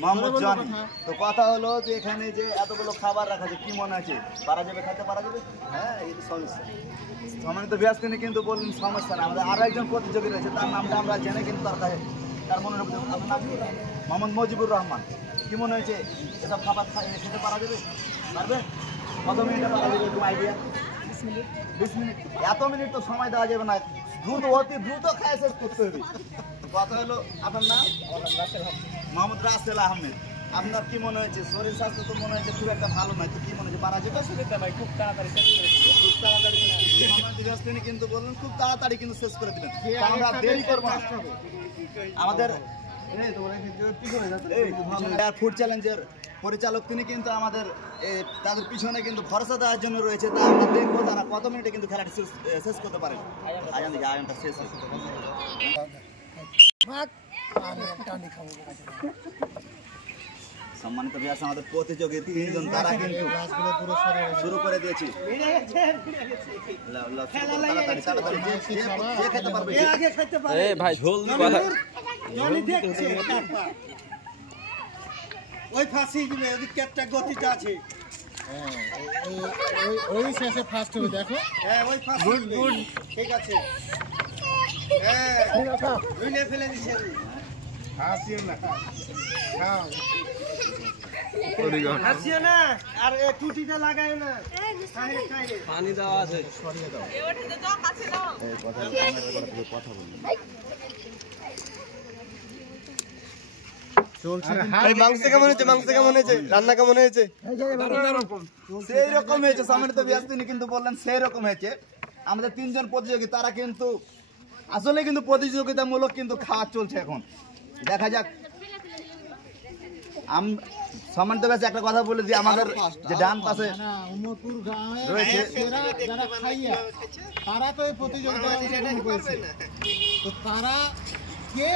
Mohammad Johnny. তো কথা হলো যে এখানে যে এতগুলো খাবার রাখা আছে, কি মনে আছে পারা যাবে, খেতে পারা যাবে? হ্যাঁ, এই সমস্যা সম্মানিত ব্যাস তিনি কিন্তু বললেন সমস্যা না। আমাদের আরো একজন প্রতিযোগী রয়েছে, তার নামটা আমরা জেনে কিন্তু তার মনে রাখবো। মোহাম্মদ মজিবুর রহমান। কি মনে হয়েছে এসব খাবার খেতে পারা যাবে? পারবে? কত মিনিটে পারা যাবে, একটু আইডিয়া? 20 মিনিট। এত মিনিট তো সময় দেওয়া যাবে না, দ্রুত অতি দ্রুত খায় শেষ করতে হবে। কথা হলো আপনার নাম? মোহাম্মদ রাসেল আহমেদ। আপনার কি মনে হয়েছে? শরীর স্বাস্থ্য তো মনে হয়েছে খুব একটা ভালো নয়, তো কি মনে হচ্ছে পারা যাবে? শরীরটা ভাই খুব তাড়াতাড়ি শেষ করে দিল, খুব তাড়াতাড়ি তিনি কিন্তু বললেন খুব তাড়াতাড়ি কিন্তু শেষ করে দিলেন। আমরা দেরি করবো না। আমাদের ফুড চ্যালেঞ্জের পরিচালক তিনি কিন্তু আমাদের তাদের পিছনে কিন্তু ভরসা দেওয়ার জন্য রয়েছে। তা আমরা দেখবো তারা কত মিনিটে কিন্তু খেলাটি শেষ করতে পারে। আয়ানটা শেষ হয়েছে। সম্মানিত ব্যাস আমাদের প্রতিযোগী তিনজন, তারা কিন্তু শুরু করে দিয়েছি। ওই ফাঁসি দিবে, ওই ক্যাটটা গতিটা আছে। ওই শেষে ফার্স্ট হবে, দেখো। হ্যাঁ, ওই ফার্স্ট। গুড গুড, ঠিক আছে। হ্যাঁ, উইনে ফেলে দিছে। হাসিও না, খাও। হাসিও না, আর এই টুটিটা লাগায়ও না। পানি দেওয়া আছে, সরিয়ে দাও। এই ওটাতে দাও, কাছে দাও। এই কথা বলুন। মাংস কেমন হয়েছে? মাংস কেমন হয়েছে? রান্না কেমন হয়েছে? সেই রকম হয়েছে। সম্মানিত ব্যাস তিনি কিন্তু বললেন সেই রকম হয়েছে। আমাদের তিনজন প্রতিযোগী তারা কিন্তু আসলে কিন্তু প্রতিযোগিতামূলক কিন্তু খাওয়া চলছে এখন। দেখা যাক। সম্মানিত ব্যাস একটা কথা বলে দিই, আমাদের যে ডান পাশে রয়েছে যারা খাইয়া তারা তো এই প্রতিযোগিতায় অংশগ্রহণ করেছে। তো তারা কে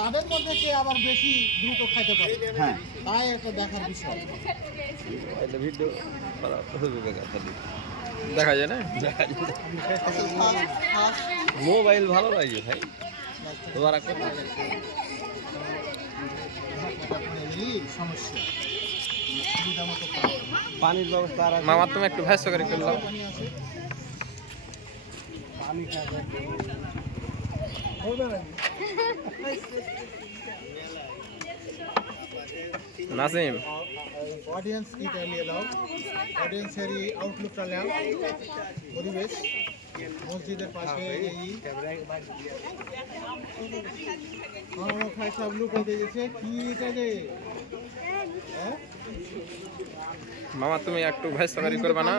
তাদের মধ্যে কে আবার বেশি দ্রুত খাইতে পারে, হ্যাঁ, তাই একটা দেখার বিষয়। দেখা যায় না, মোবাইল ভালো লাগে ভাই। সমস্যা পানির ব্যবস্থা মামা তুমি একটু ভ্যাস করে করলাম। পানি নাসিম অডিয়েন্স ইটালি লাও অডিয়েন্সের আউটলুকটা লাও পরিবেশ মসজিদের পাশে এই খাই সব লোক হয়ে গেছে। কি এটা রে মামা তুমি একটু ভয়েস তৈরি করবে না?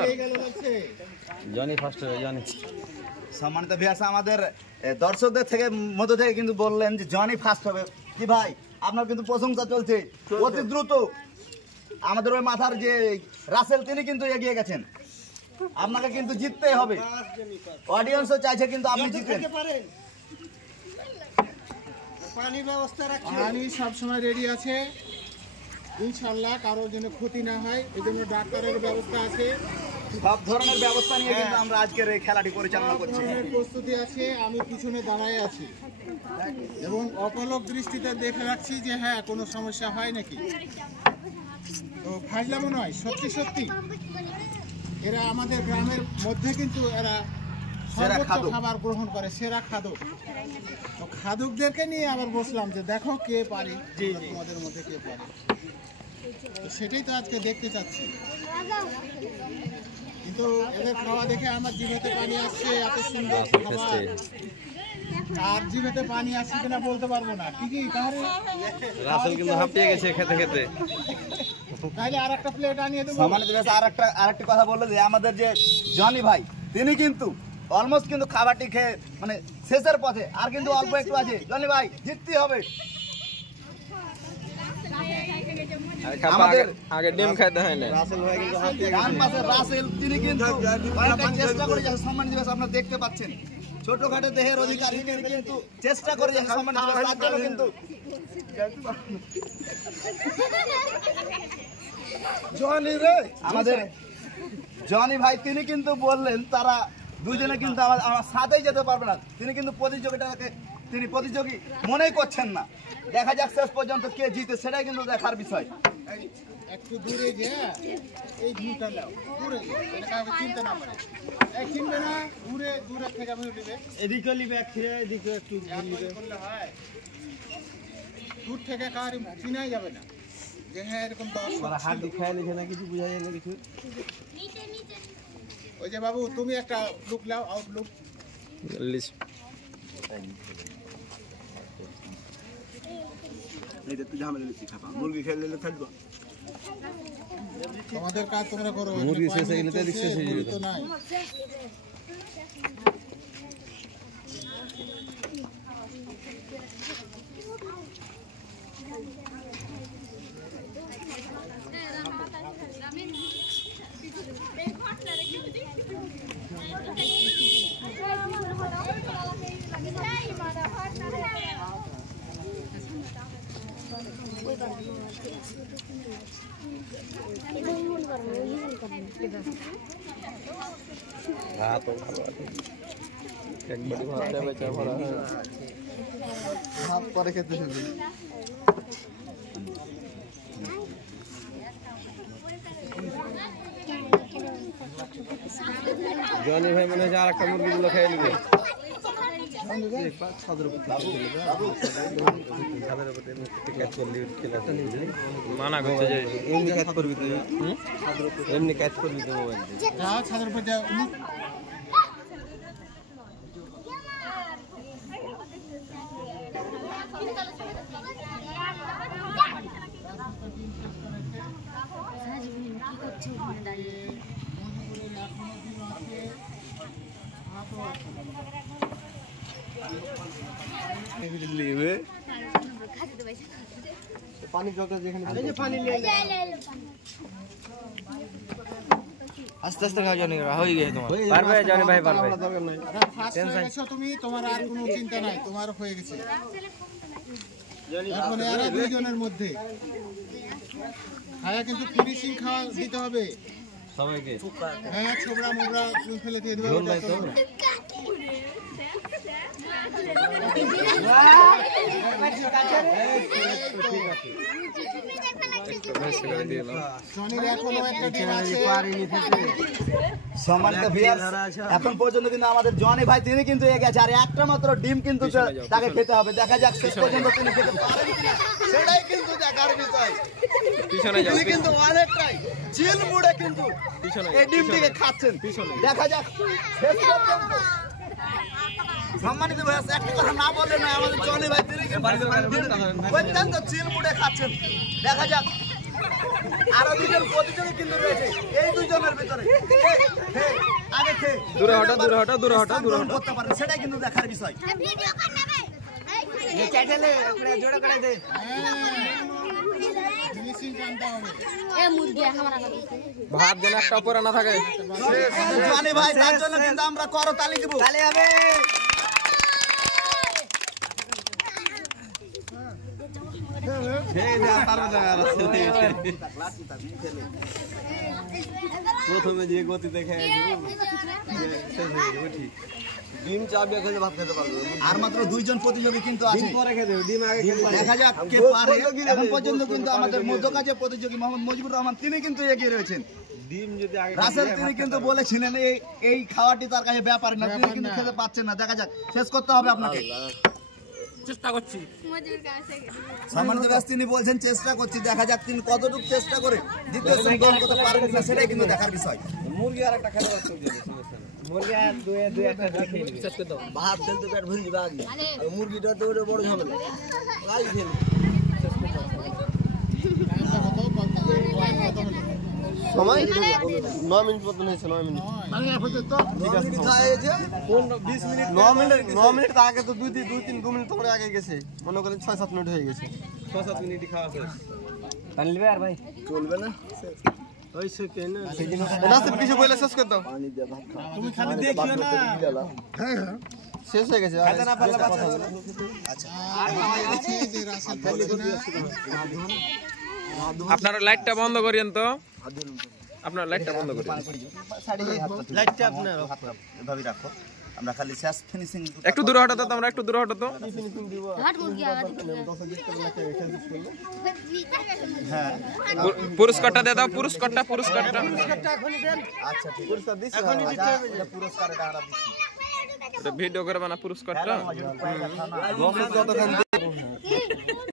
জনি ফার্স্ট হবে, জনি। সম্মানিত ভিউয়ার্স আমাদের দর্শকদের থেকে মধ্য থেকে কিন্তু বললেন যে জনি ফার্স্ট হবে। কি ভাই আপনার কিন্তু প্রশংসা চলছে অতি দ্রুত। আমাদের ওই মাথার যে রাসেল তিনি কিন্তু এগিয়ে গেছেন। আপনাকে কিন্তু জিততেই হবে, অডিয়েন্সও চাইছে কিন্তু আপনি জিতেন। পানি ব্যবস্থা রাখছি, পানি সবসময় রেডি আছে ইনশাল্লাহ, কারোর জন্য ক্ষতি না হয় এই জন্য ডাক্তারের ব্যবস্থা আছে। সব ধরনের ব্যবস্থা নিয়ে কিন্তু আমরা আজকের এই খেলাটি পরিচালনা করছি। প্রস্তুতি আছে, আমি পিছনে দাঁড়ায় আছি এবং অপলক দৃষ্টিতে দেখে রাখছি যে হ্যাঁ কোনো সমস্যা হয় নাকি। তো ফাজলামো নয়, সত্যি সত্যি এরা আমাদের গ্রামের মধ্যে কিন্তু এরা সর্বোচ্চ খাবার গ্রহণ করে, সেরা খাদক। তো খাদকদেরকে নিয়ে আবার বসলাম যে দেখো কে পারে, তোমাদের মধ্যে কে পারে। তো সেটাই তো আজকে দেখতে চাচ্ছি। কিন্তু এদের খাওয়া দেখে আমার জিভেতে পানি আসছে, এত সুন্দর খাবার। আর জিভেতে পানি আসছে কিনা বলতে পারবো না, ঠিকই তাহলে রাসেল কিন্তু হাঁপিয়ে গেছে খেতে খেতে। তাহলে আরেকটা প্লেট আনিয়ে দেবো। সম্মানিত ব্যাস আরেকটা কথা বললো যে আমাদের যে জনি ভাই তিনি কিন্তু অলমোস্ট কিন্তু খাবারটি খেয়ে মানে শেষের পথে, আর কিন্তু অল্প একটু আছে। জনি ভাই জিততে হবে। আগে ডিম খাইতে হয় না। রাসেল তিনি কিন্তু চেষ্টা করে যাচ্ছে। সম্মানিত ব্যাস আপনারা দেখতে পাচ্ছেন ছোটখাটো দেহের অধিকারী কিন্তু চেষ্টা করে যাচ্ছে। সম্মানিত ব্যাস কিন্তু আমাদের জনি ভাই তিনি কিন্তু বললেন তারা দুজনে কিন্তু আমার সাথেই যেতে পারবে না। তিনি কিন্তু প্রতিযোগী মনেই করছেন না। দেখা যাক শেষ পর্যন্ত কে জিতে, সেটাই কিন্তু দেখার বিষয়। একটু দূরে যে এই ভিউটা নাও, দূরে যে এটা কাউকে চিনতে না পারে, চিনবে না, দূরে দূরে থেকে ভিউ দিবে, এদিকে নিবে এদিকে একটু নিবে করলে হয়। দূর থেকে কার চিনাই যাবে না যে হ্যাঁ এরকম 10 হাত দেখায় লিখে না, কিছু বোঝা যায় না কিছু। ওই যে বাবু তুমি একটা লুক নাও, আউটলুক মুরগি খেলে থাকবো। তোমাদের কাজ তোমরা করো, মুরগি শেষ হয়ে গেলে তো এদিক শেষ হয়ে যাবে। তো নাই পরে খেতে শুনবি। জনি ভাই মনে হয় আর একটা মুরগি গুলো খেয়ে নিবে। মানা করছে যে এমনি কাজ করবি তুই, এমনি কাজ করবি তো মোবাইল যাও ছাদের উপর যাও। পানি যেখানে আস্তে আস্তে খাওয়া জানি হয়ে গেছে তোমার, পারবে জানি ভাই পারবে। তুমি তোমার আর কোনো চিন্তা নাই, তোমার হয়ে গেছে। এখন আর দুইজনের মধ্যে খায়া কিন্তু ফিনিশিং খাওয়া দিতে হবে সবাইকে। হ্যাঁ ছোবড়া মোবড়া ফেলে দিয়ে দেবে। এখন পর্যন্ত কিন্তু আমাদের জনি ভাই তিনি কিন্তু এগিয়ে গেছে, আর একটা মাত্র ডিম কিন্তু তাকে খেতে হবে। দেখা যাক শেষ পর্যন্ত তিনি খেতে পারেন কিনা, সেটাই কিন্তু দেখার বিষয়। তিনি কিন্তু অনেকটাই চিল মুড়ে কিন্তু এই ডিমটিকে খাচ্ছেন। দেখা যাক শেষ পর্যন্ত। সম্মানিত ভাই, একটা কথা না বললে না, আমাদের জনি ভাই তিনি অত্যন্ত চিল মুড়ে খাচ্ছেন। দেখা যাক আরো দুজন প্রতিযোগী কিন্তু রয়েছে এই দুজনের ভিতরে, আগে খেয়ে দূরে হটা দূরে হটা দূরে হটা দূরে হটা করতে পারে, সেটাই কিন্তু দেখার বিষয়। ভাত যেন একটা উপরে না থাকে। জনি ভাই তার জন্য কিন্তু আমরা করতালি দিব। প্রথমে যে গতি দেখে ডিম চাপিয়ে খেলে ভাত খেতে পারবে। আর মাত্র দুইজন প্রতিযোগী কিন্তু আছে, পরে খেতে ডিম আগে দেখা যাক কে পারে। এখন পর্যন্ত কিন্তু আমাদের মধ্যকাজে প্রতিযোগী মোহাম্মদ মুজিবুর রহমান তিনি কিন্তু এগিয়ে রয়েছেন। ডিম যদি আগে রাসেল তিনি কিন্তু বলেছিলেন এই খাওয়াটি তার কাছে ব্যাপার না, তিনি কিন্তু খেতে পাচ্ছেন না। দেখা যাক শেষ করতে হবে আপনাকে। চেষ্টা করছি। সম্মানিত ব্যাস তিনি বলছেন চেষ্টা করছি, দেখা যাক তিনি কতটুকু চেষ্টা করে দ্বিতীয় স্থান গ্রহণ করতে পারেন কিনা, সেটাই কিন্তু দেখার বিষয়। মুরগি আর একটা খেতে পারছে মুরগি আর দুই একটা খেয়ে নিবি। শেষ করে দাও। ভাত ফেলতে পেট ভরে দিবে আগে, আর মুরগিটা তো ওটা বড় ঝামেলা আগে খেয়ে সময় 9 মিনিট মতন হয়েছে। 9 মিনিট আগে তো 2 মিনিট তোমরা আগে গেছে, মনে করেন 6-7 মিনিট হয়ে গেছে। 6-7 মিনিট খাওয়া শেষ। পানি নেবে আর ভাই চলবে না। ওই সেকেন্ড না সে পিছে বলে শেষ করে দাও। পানি দে ভাত খা, তুমি খালি দেখিও না। হ্যাঁ হ্যাঁ শেষ হয়ে গেছে। খাইতে না পারলে কথা হবে। আচ্ছা আছে যে রাসেল আপনারা লাইটটা বন্ধ করেন তো, আপনার লাইটটা বন্ধ করেন। লাইটটা আপনার এভাবে রাখো, আমরা খালি শেষ ফিনিশিং একটু দূরে হটো তো তোমরা, একটু দূরে হটো তো। হ্যাঁ পুরস্কারটা দিয়ে দাও, পুরস্কারটা। আচ্ছা ঠিক আছে এখনই দিতে হবে পুরস্কার এটা আমরা দিচ্ছি এটা ভিডিও করবে না পুরস্কারটা।